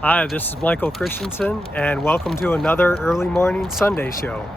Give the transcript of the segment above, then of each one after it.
Hi, this is Michael Christensen, and welcome to another early morning Sunday show.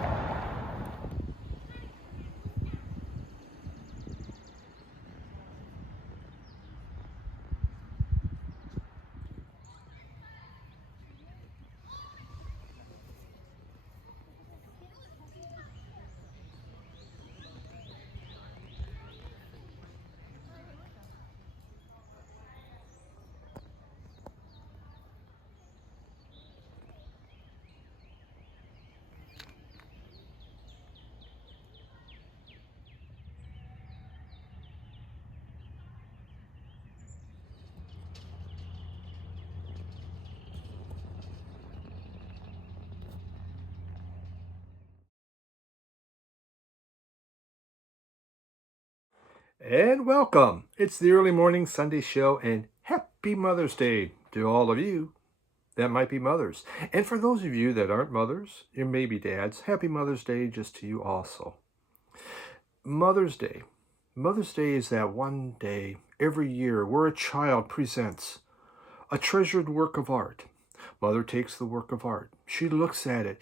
And welcome. It's the early morning Sunday show, and happy Mother's Day to all of you that might be mothers. And for those of you that aren't mothers, you may be dads, happy Mother's Day just to you also. Mother's Day. Mother's Day is that one day every year where a child presents a treasured work of art. Mother takes the work of art. She looks at it.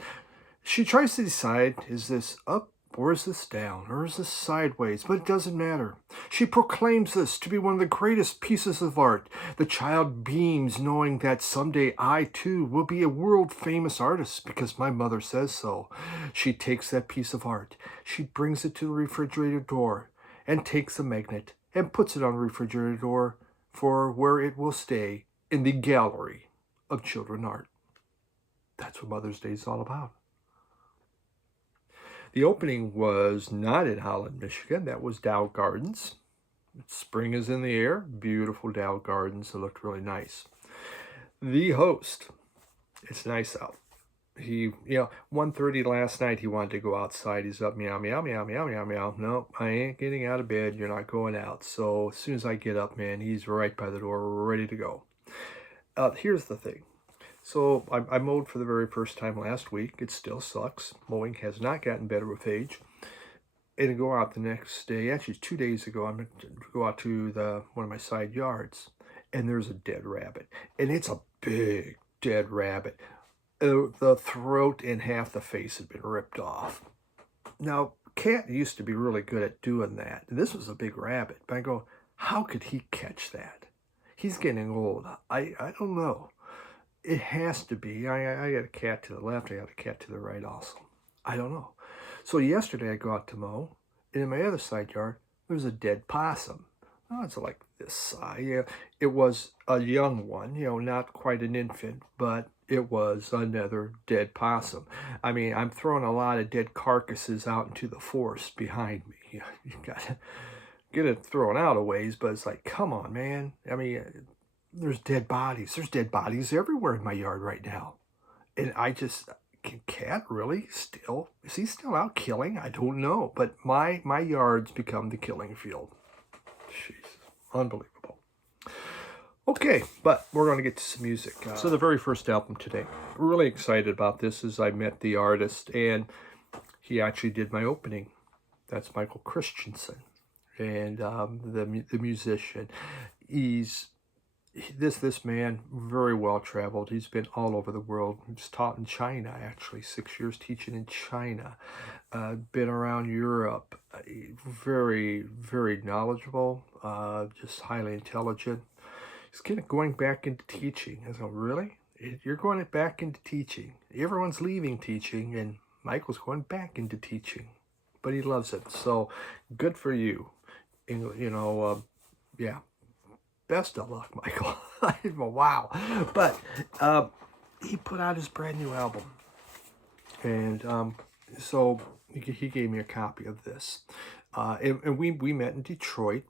She tries to decide, is this up or is this down or is this sideways? But it doesn't matter. She proclaims this to be one of the greatest pieces of art. The child beams knowing that someday I too will be a world famous artist because my mother says so. She takes that piece of art. She brings it to the refrigerator door and takes a magnet and puts it on the refrigerator door for where it will stay in the gallery of children art. That's what Mother's Day is all about. The opening was not in Holland, Michigan. That was Dow Gardens. Spring is in the air. Beautiful Dow Gardens. It looked really nice. The host, it's nice out. He, 1:30 last night, he wanted to go outside. He's up, meow, meow, meow, meow, meow, meow. No, I ain't getting out of bed. You're not going out. So as soon as I get up, man, he's right by the door, ready to go. Here's the thing. So I mowed for the very first time last week. It still sucks. Mowing has not gotten better with age. And to go out the next day, actually 2 days ago, I'm going to go out to one of my side yards, and there's a dead rabbit. And it's a big dead rabbit. The throat and half the face had been ripped off. Now, cat used to be really good at doing that. This was a big rabbit. But I go, how could he catch that? He's getting old. I don't know. It has to be. I got a cat to the left. I got a cat to the right also. I don't know. So yesterday I go out to mow, and in my other side yard, there's a dead possum. Oh, it's like this size. Yeah, it was a young one, not quite an infant, but it was another dead possum. I mean, I'm throwing a lot of dead carcasses out into the forest behind me. You got to get it thrown out a ways, but it's like, come on, man. I mean, there's dead bodies. There's dead bodies everywhere in my yard right now. And can cat really still, is he still out killing? I don't know. But my yard's become the killing field. Jeez, unbelievable. Okay, but we're going to get to some music. So the very first album today. Really excited about this as I met the artist, and he actually did my opening. That's Michael Christensen, and the musician. This man, very well traveled. He's been all over the world. He's taught in China, actually, 6 years teaching in China. Been around Europe. Very, very knowledgeable. Just highly intelligent. He's kind of going back into teaching. I go, really? You're going back into teaching. Everyone's leaving teaching, and Michael's going back into teaching. But he loves it. So good for you. Yeah. Best of luck, Michael. Wow. But he put out his brand new album. And so he gave me a copy of this. And we met in Detroit.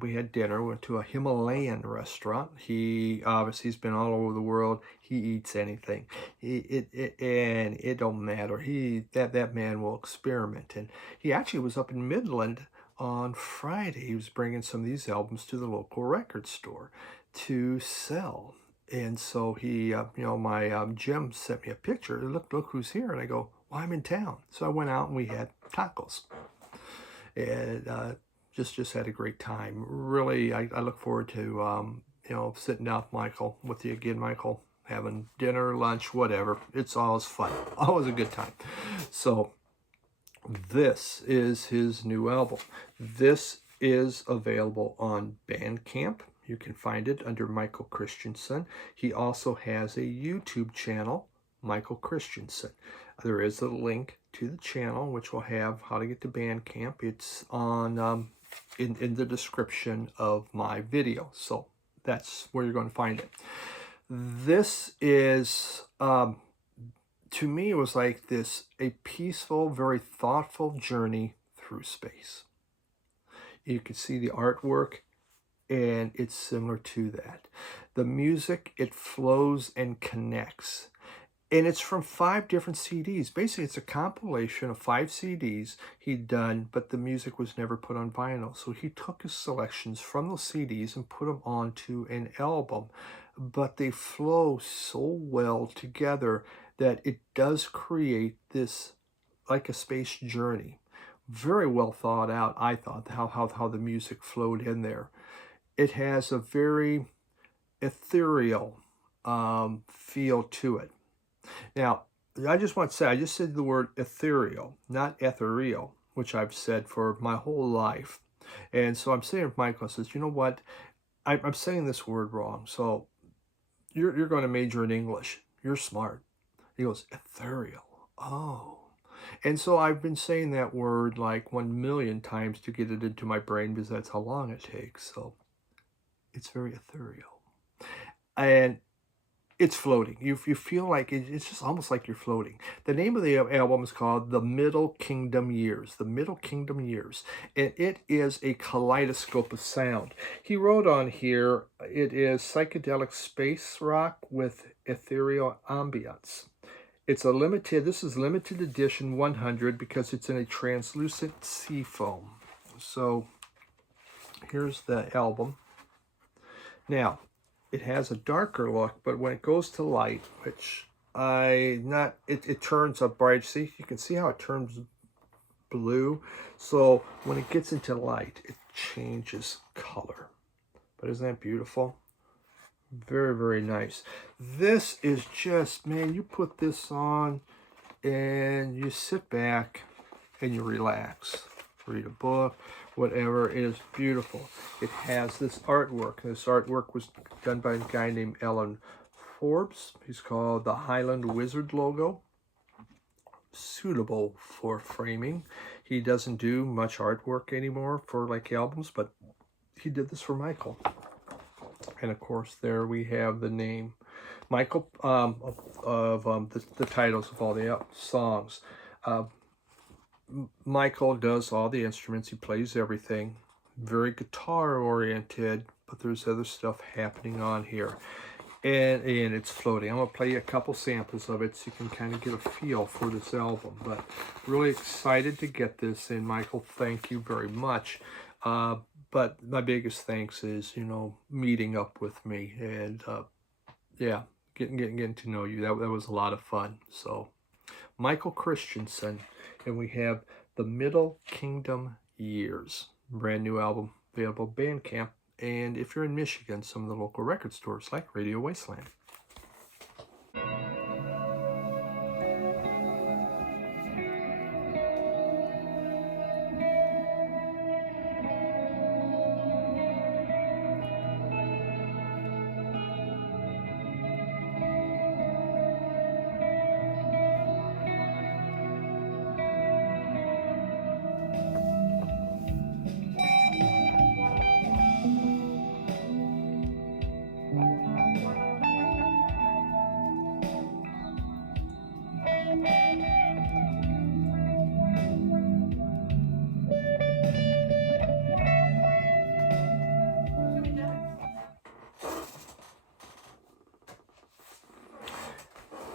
We had dinner, went to a Himalayan restaurant. He obviously, he's been all over the world. He eats anything. And it don't matter. That man will experiment. And he actually was up in Midland on Friday. He was bringing some of these albums to the local record store to sell. And so he, my Jim sent me a picture. Look who's here. And I go, well, I'm in town. So I went out and we had tacos. And just had a great time. Really, I look forward to, sitting down with Michael, with you again, Michael. having dinner, lunch, whatever. It's always fun. Always a good time. So this is his new album. This is available on Bandcamp. You can find it under Michael Christensen. He also has a YouTube channel, Michael Christensen. There is a link to the channel, which will have how to get to Bandcamp. It's on in the description of my video. So that's where you're going to find it. This is, to me, it was like a peaceful, very thoughtful journey through space. You can see the artwork, and it's similar to that. The music, it flows and connects. And it's from 5 different CDs. Basically, it's a compilation of 5 CDs he'd done, but the music was never put on vinyl. So he took his selections from those CDs and put them onto an album. But they flow so well together that it does create this, like a space journey. Very well thought out, I thought, how the music flowed in there. It has a very ethereal feel to it. Now, I just want to say, I just said the word ethereal, not ethereal, which I've said for my whole life. And so I'm saying, Michael says, you know what? I'm saying this word wrong. So you're going to major in English. You're smart. He goes, ethereal. Oh. And so I've been saying that word like 1,000,000 times to get it into my brain because that's how long it takes. So it's very ethereal. And it's floating. You feel like it's just almost like you're floating. The name of the album is called The Middle Kingdom Years. The Middle Kingdom Years. And it is a kaleidoscope of sound. He wrote on here, it is psychedelic space rock with ethereal ambience. It's a this is limited edition 100 because it's in a translucent sea foam. So here's the album. Now, it has a darker look, but when it goes to light, which it turns up bright. See, you can see how it turns blue. So when it gets into light, it changes color. But isn't that beautiful? Very, very nice. This is just, man, you put this on and you sit back and you relax. Read a book, whatever. It is beautiful. It has this artwork. This artwork was done by a guy named Alan Forbes. He's called the Highland Wizard logo. Suitable for framing. He doesn't do much artwork anymore for like albums, but he did this for Michael. And of course, there we have the name, Michael, the titles of all the songs. Michael does all the instruments. He plays everything. Very guitar oriented, but there's other stuff happening on here. And it's floating. I'm going to play you a couple samples of it so you can kind of get a feel for this album. But really excited to get this in, Michael. Thank you very much. But my biggest thanks is, meeting up with me and, yeah, getting to know you. That was a lot of fun. So, Michael Christensen, and we have The Middle Kingdom Years. Brand new album, available Bandcamp. And if you're in Michigan, some of the local record stores like Radio Wasteland.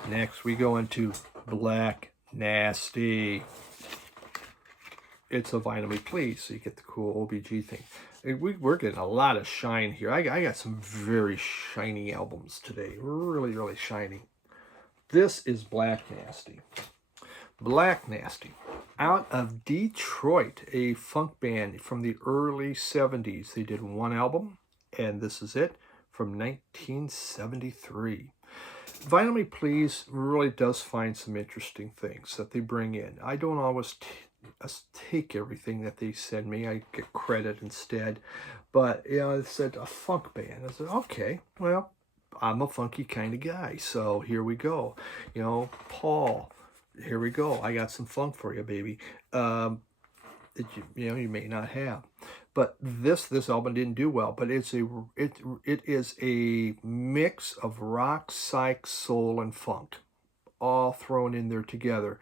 Next, we go into Black Nasty. It's a vinyl Please, so you get the cool OBG thing. We're getting a lot of shine here. I got some very shiny albums today. Really, really shiny. This is Black Nasty. Black Nasty. Out of Detroit, a funk band from the early 70s. They did one album, and this is it, from 1973. Vinyl Me Please really does find some interesting things that they bring in. I don't always take everything that they send me. I get credit instead. But, you know, it said a funk band. I said, okay, well, I'm a funky kind of guy. So here we go. You know, Paul, here we go. I got some funk for you, baby. That you may not have. But this album didn't do well, but it is a mix of rock, psych, soul, and funk, all thrown in there together.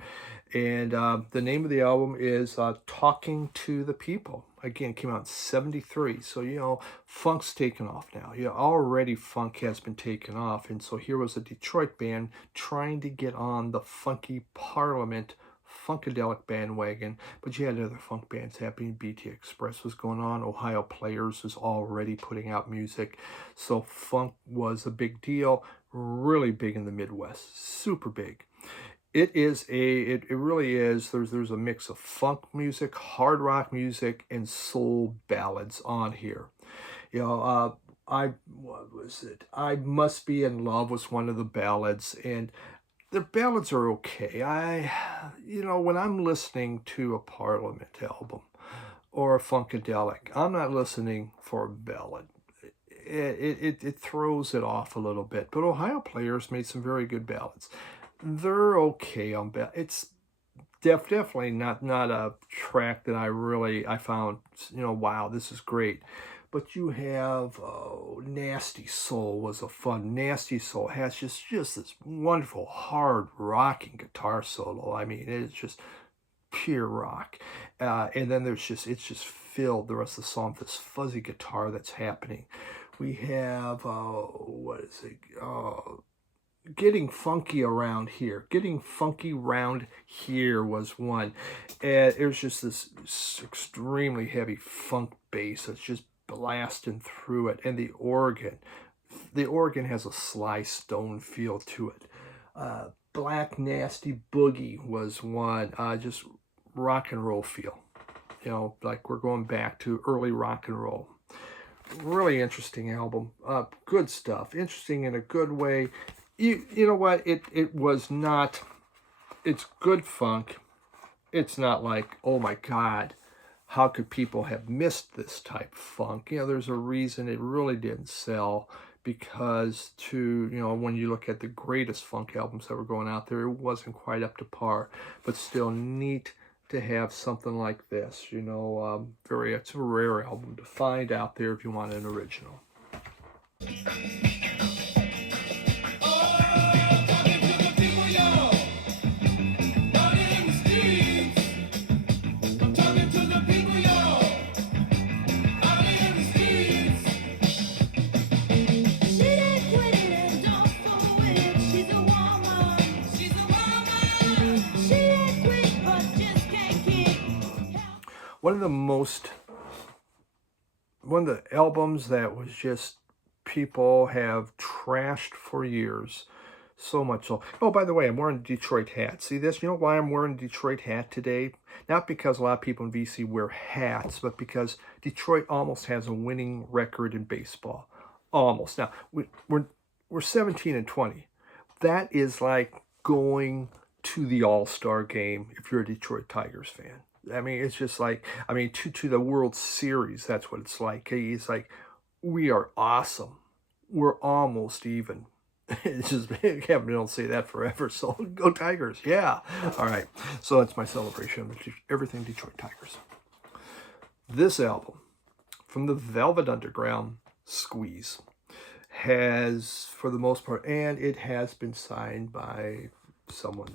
And the name of the album is Talking to the People. Again, it came out in 73. So, you know, funk's taken off now. You know, already funk has been taken off. And so here was a Detroit band trying to get on the funky Parliament Funkadelic bandwagon, but you had other funk bands happening. BT Express was going on. Ohio Players was already putting out music. So funk was a big deal, really big in the Midwest, super big. It really is. There's a mix of funk music, hard rock music, and soul ballads on here. You know, what was it? I Must Be in Love was one of the ballads, and the ballads are okay. You know, when I'm listening to a Parliament album or a Funkadelic, I'm not listening for a ballad. It throws it off a little bit. But Ohio Players made some very good ballads. They're okay on ballad. It's definitely not a track that I found, you know, wow, this is great. But you have Nasty Soul was a fun. Nasty Soul has just this wonderful hard rocking guitar solo. I mean, it's just pure rock. And then it's just filled the rest of the song with this fuzzy guitar that's happening. We have what is it? Getting Funky Around Here. Getting Funky Round Here was one. And it was just this extremely heavy funk bass that's just blasting through it. And the organ has a Sly Stone feel to it. Black Nasty Boogie was one. Just rock and roll feel. You know, like we're going back to early rock and roll. Really interesting album. Good stuff. Interesting in a good way. You know what? It was not. It's good funk. It's not like, oh my God, how could people have missed this type of funk? You know, there's a reason it really didn't sell, because when you look at the greatest funk albums that were going out there, it wasn't quite up to par, but still neat to have something like this. You know, it's a rare album to find out there if you want an original. One of the albums that was just, people have trashed for years, so much so. Oh, by the way, I'm wearing a Detroit hat. See this? You know why I'm wearing a Detroit hat today? Not because a lot of people in VC wear hats, but because Detroit almost has a winning record in baseball. Almost. Now, we're 17-20. That is like going to the All-Star game if you're a Detroit Tigers fan. I mean, it's just like, to the World Series, that's what it's like. It's like, we are awesome. We're almost even. It's just, Kevin, don't say that forever, so go Tigers. Yeah. All right. So that's my celebration of everything Detroit Tigers. This album, from the Velvet Underground, Squeeze, has, for the most part, and it has been signed by someone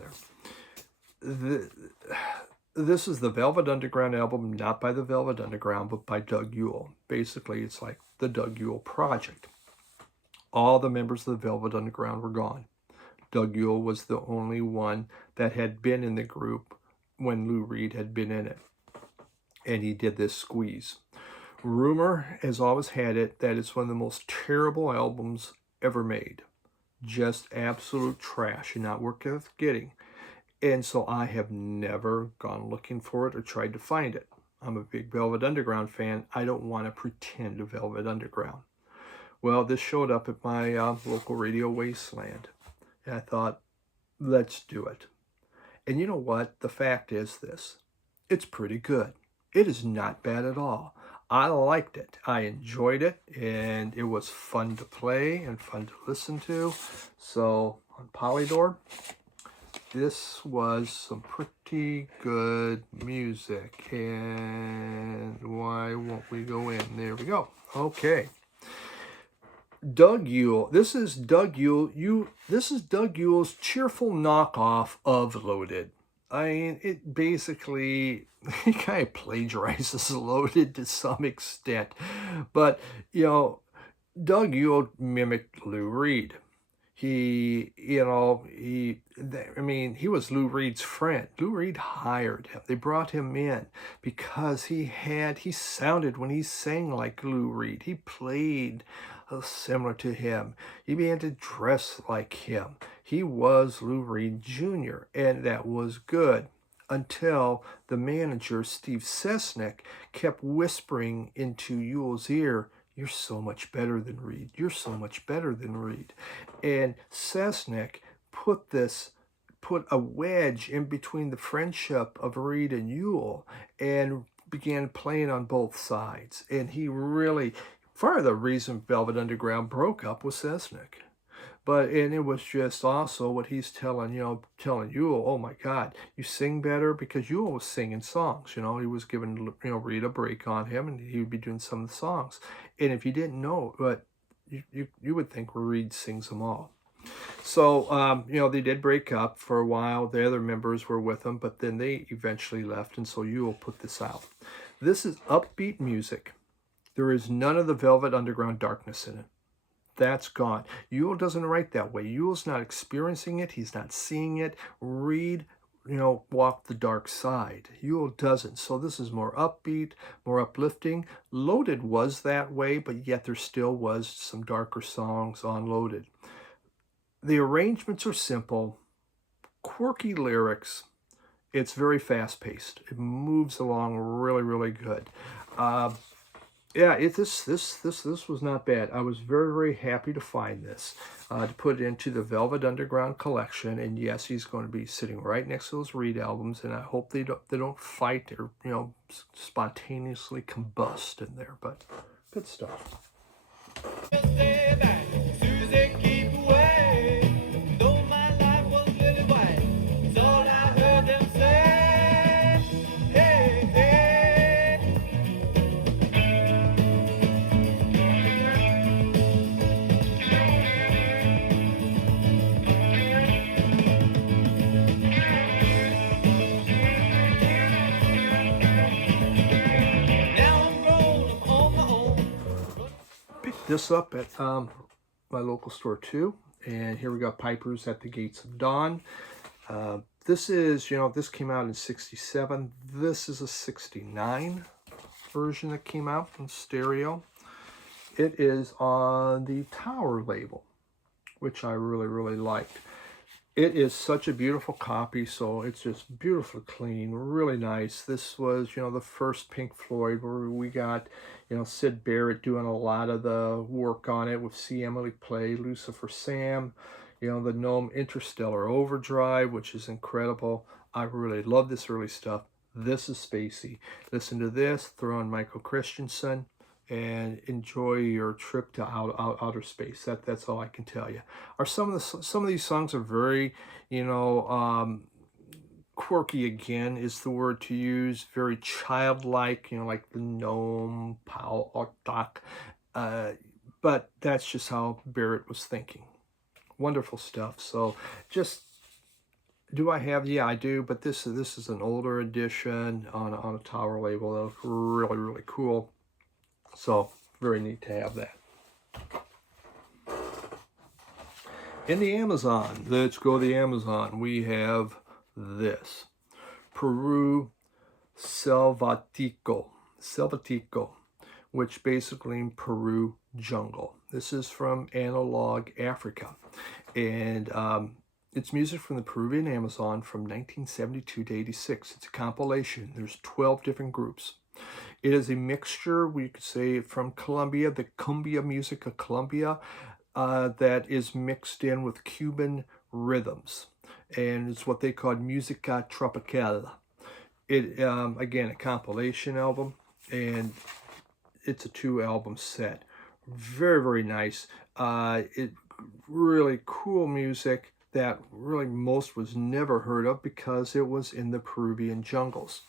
there. This is the Velvet Underground album, not by the Velvet Underground, but by Doug Yule. Basically, it's like the Doug Yule Project. All the members of the Velvet Underground were gone. Doug Yule was the only one that had been in the group when Lou Reed had been in it. And he did this Squeeze. Rumor has always had it that it's one of the most terrible albums ever made. Just absolute trash and not worth getting. And so I have never gone looking for it or tried to find it. I'm a big Velvet Underground fan. I don't want to pretend to Velvet Underground. Well, this showed up at my local radio Wasteland. And I thought, let's do it. And you know what? The fact is this. It's pretty good. It is not bad at all. I liked it. I enjoyed it, and it was fun to play and fun to listen to. So on Polydor, this was some pretty good music. And why won't we go in? There we go. Okay. Doug Yule. This is Doug Yule. This is Doug Yule's cheerful knockoff of Loaded. I mean, it basically, he kind of plagiarizes Loaded to some extent. But, you know, Doug Yule mimicked Lou Reed. He was Lou Reed's friend. Lou Reed hired him. They brought him in because he sounded, when he sang, like Lou Reed. He played similar to him. He began to dress like him. He was Lou Reed Jr., and that was good until the manager, Steve Sesnick, kept whispering into Yule's ear, "You're so much better than Reed. You're so much better than Reed." And Sesnick put a wedge in between the friendship of Reed and Yule and began playing on both sides. And he really, part of the reason Velvet Underground broke up was Sesnick. And it was just also what he's telling Yule, "Oh my God, you sing better," because Yule was singing songs. He was giving Reed a break on him, and he would be doing some of the songs. And if you didn't know, but you would think Reed sings them all. So they did break up for a while. The other members were with them, but then they eventually left, and so Yule put this out. This is upbeat music. There is none of the Velvet Underground darkness in it. That's gone. Yule doesn't write that way. Yule's not experiencing it. He's not seeing it. Reed, walked the dark side. Yule doesn't. So this is more upbeat, more uplifting. Loaded was that way, but yet there still was some darker songs on Loaded. The arrangements are simple, quirky lyrics. It's very fast-paced. It moves along really, really good. This was not bad. I was very, very happy to find this, to put it into the Velvet Underground collection. And yes, he's going to be sitting right next to those Reed albums, and I hope they don't fight or spontaneously combust in there. But good stuff. This up at my local store too, and here we got Pipers at the Gates of Dawn. This is, this came out in '67. This is a '69 version that came out in stereo. It is on the Tower label, which I really, really liked. It is such a beautiful copy, so it's just beautifully clean, really nice. This was, the first Pink Floyd where we got, Syd Barrett doing a lot of the work on it with See Emily Play, Lucifer Sam, the Gnome Interstellar Overdrive, which is incredible. I really love this early stuff. This is spacey. Listen to this, throw on Michael Christensen, and enjoy your trip to outer space. That's all I can tell you. Some of these songs are very, quirky. Again, is the word to use. Very childlike. Like the Gnome, Paul Ortak. But that's just how Barrett was thinking. Wonderful stuff. So just. Do I have? Yeah, I do. But this is an older edition on a Tower label. That looks really, really cool. So, very neat to have that. In the Amazon, let's go to the Amazon, we have this. Peru Selvatico, which basically means Peru jungle. This is from Analog Africa. And it's music from the Peruvian Amazon from 1972 to 86. It's a compilation. There's 12 different groups. It is a mixture, we could say, from Colombia, the cumbia music of Colombia, that is mixed in with Cuban rhythms, and it's what they called musica tropical. It again, a compilation album, and it's a 2-album set. Very, very nice. It really cool music that really most was never heard of because it was in the Peruvian jungles.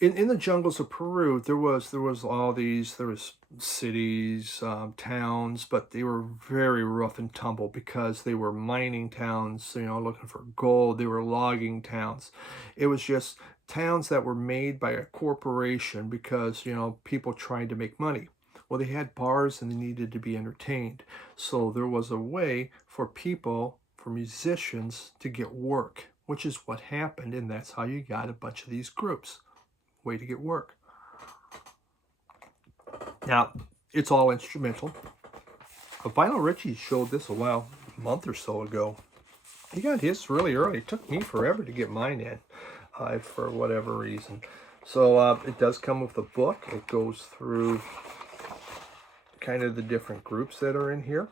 In the jungles of Peru, there was all these, there was cities, towns, but they were very rough and tumble because they were mining towns, you know, looking for gold. They were logging towns. It was just towns that were made by a corporation because, you know, people tried to make money. Well, they had bars and they needed to be entertained. So there was a way for people, for musicians, to get work, which is what happened, and that's how you got a bunch of these groups. Way to get work. Now, it's all instrumental. Vinyl Richie showed this a month or so ago. He got his really early. It took me forever to get mine in, for whatever reason. So it does come with a book. It goes through kind of the different groups that are in here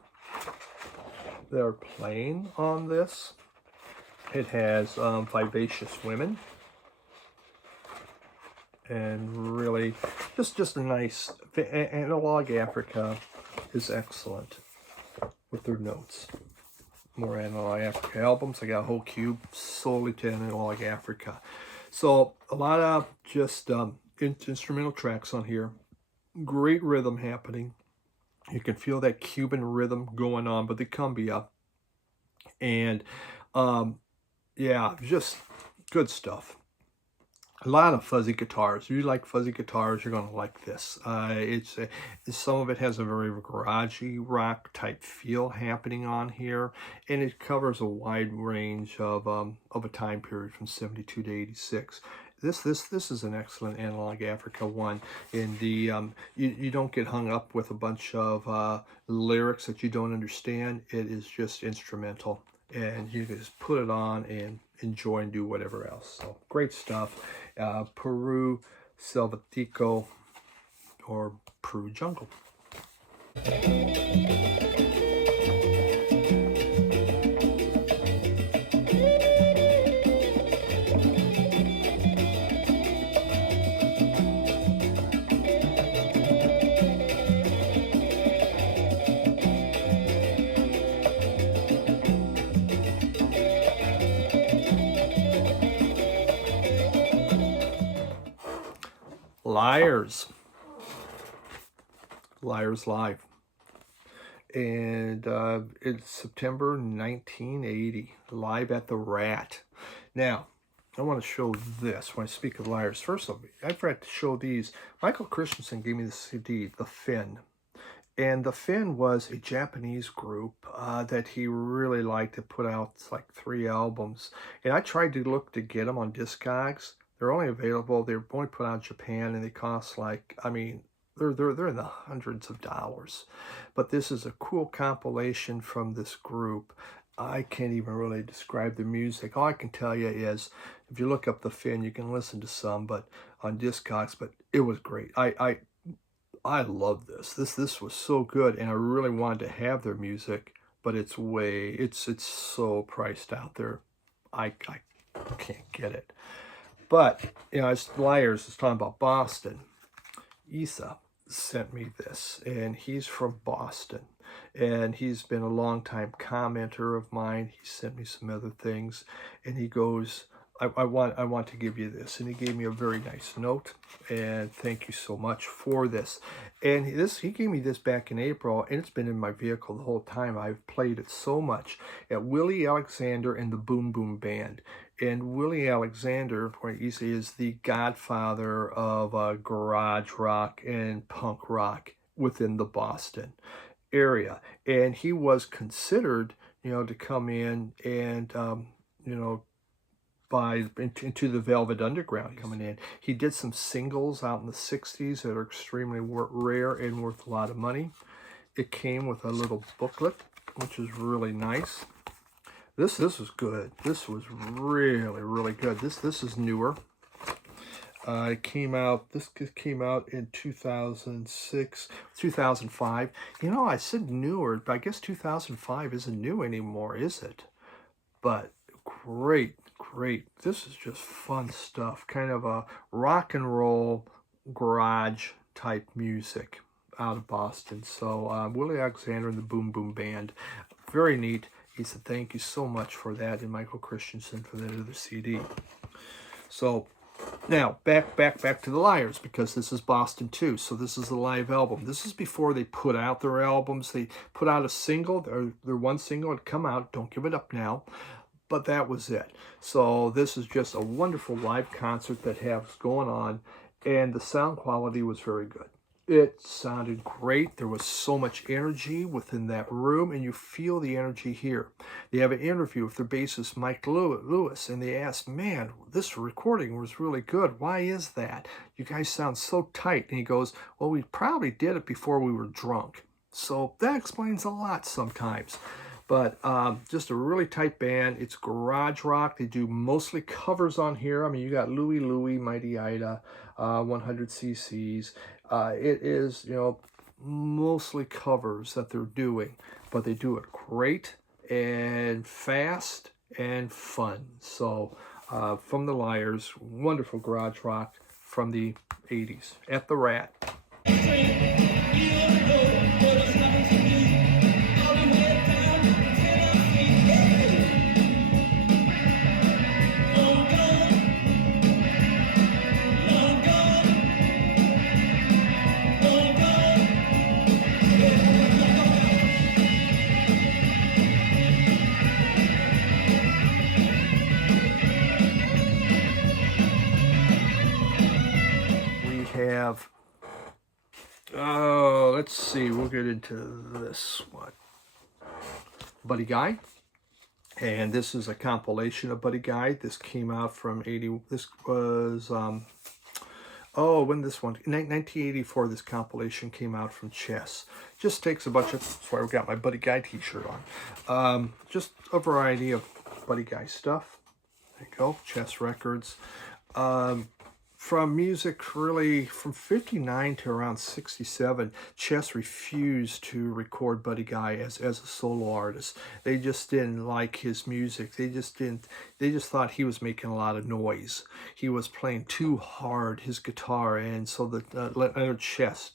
that are playing on this. It has Vivacious Women, and really just a nice Analog Africa is excellent with their notes. More Analog Africa albums. I got a whole cube solely to Analog Africa. So a lot of just instrumental tracks on here. Great rhythm happening. You can feel that Cuban rhythm going on, but the cumbia. And yeah, just good stuff. A lot of fuzzy guitars. If you like fuzzy guitars, you're going to like this. Some of it has a very garagey rock type feel happening on here, and it covers a wide range of a time period from 72 to 86. This is an excellent Analog Africa one. In the you don't get hung up with a bunch of lyrics that you don't understand. It is just instrumental, and you can just put it on and enjoy and do whatever else. So great stuff. Peru Selvatico, or Peru Jungle. Liars Live, and it's September 1980, live at the Rat. Now, I want to show this when I speak of Liars. First of all, I forgot to show these. Michael Christensen gave me the CD, The Fin. And The Fin was a Japanese group that he really liked to put out like 3 albums. And I tried to look to get them on Discogs. They're only available, they're only put out in Japan, and they cost like, I mean, they're in the hundreds of dollars. But this is a cool compilation from this group. I can't even really describe the music. All I can tell you is, if you look up The Fin, you can listen to some, but on Discogs. But it was great. I love this. This was so good, and I really wanted to have their music, but it's so priced out there. I can't get it. But you know, as Liars is talking about Boston, Isa sent me this, and he's from Boston, and he's been a long time commenter of mine. He sent me some other things, and he goes, I want to give you this, and he gave me a very nice note, and thank you so much for this. And he gave me this back in April, and it's been in my vehicle the whole time. I've played it so much at Willie Alexander and the Boom Boom Band. And Willie Alexander, what you say, is the godfather of garage rock and punk rock within the Boston area, and he was considered, you know, to come in and you know, into the Velvet Underground coming in. He did some singles out in the 60s that are extremely rare and worth a lot of money. It came with a little booklet, which is really nice. This was good. This was really, really good. This is newer. It came out, this came out in 2006, 2005. You know, I said newer, but I guess 2005 isn't new anymore, is it? But great, great. This is just fun stuff. Kind of a rock and roll garage type music out of Boston. So Willie Alexander and the Boom Boom Band. Very neat. He said, thank you so much for that, and Michael Christensen for that other CD. So now back to the Liars, because this is Boston too. So this is the live album. This is before they put out their albums. They put out a single, their one single had come out, Don't Give It Up Now. But that was it. So this is just a wonderful live concert that has going on, and the sound quality was very good. It sounded great. There was so much energy within that room, and you feel the energy here. They have an interview with their bassist, Mike Lewis, and they asked, man, this recording was really good. Why is that? You guys sound so tight. And he goes, well, we probably did it before we were drunk. So that explains a lot sometimes. But just a really tight band. It's garage rock. They do mostly covers on here. I mean, you got Louie Louie, Mighty Ida, 100 cc's. It is, you know, mostly covers that they're doing. But they do it great and fast and fun. So from the Liars, wonderful garage rock from the 80s at the Rat. Have, oh, let's see, we'll get into this one. Buddy Guy, and this is a compilation of Buddy Guy. This came out from 80, this was, when this one, 1984, this compilation came out from Chess. Just takes a bunch of, that's why I've got my Buddy Guy t-shirt on. Just a variety of Buddy Guy stuff. There you go, Chess Records. From music, really, from 59 to around 67, Chess refused to record Buddy Guy as a solo artist. They just didn't like his music. They just thought he was making a lot of noise. He was playing too hard, his guitar, and so Leonard Chess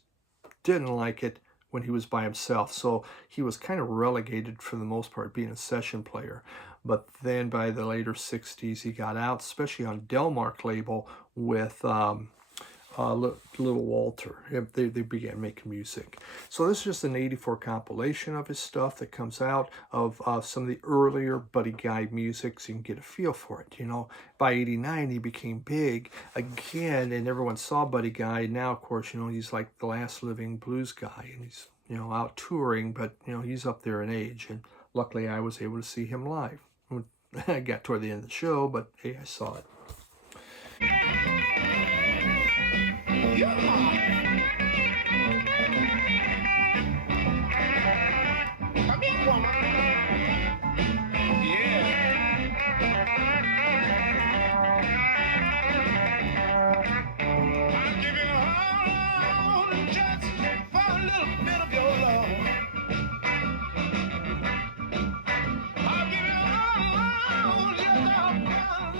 didn't like it when he was by himself. So he was kind of relegated for the most part, being a session player. But then by the later 60s, he got out, especially on Delmark label with Little Walter. They began making music. So this is just an 84 compilation of his stuff that comes out of some of the earlier Buddy Guy music, so you can get a feel for it. You know, by 89, he became big again, and everyone saw Buddy Guy. Now, of course, you know, he's like the last living blues guy, and he's, you know, out touring, but, you know, he's up there in age, and luckily I was able to see him live. I got toward the end of the show, but hey, I saw it.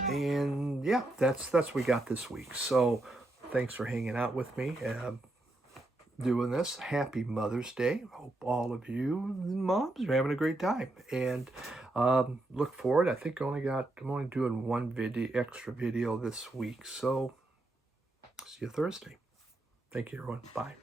And yeah, that's what we got this week. So thanks for hanging out with me, doing this. Happy Mother's Day. Hope all of you moms are having a great time. And look forward. I think I'm only doing one extra video this week. So see you Thursday. Thank you, everyone. Bye.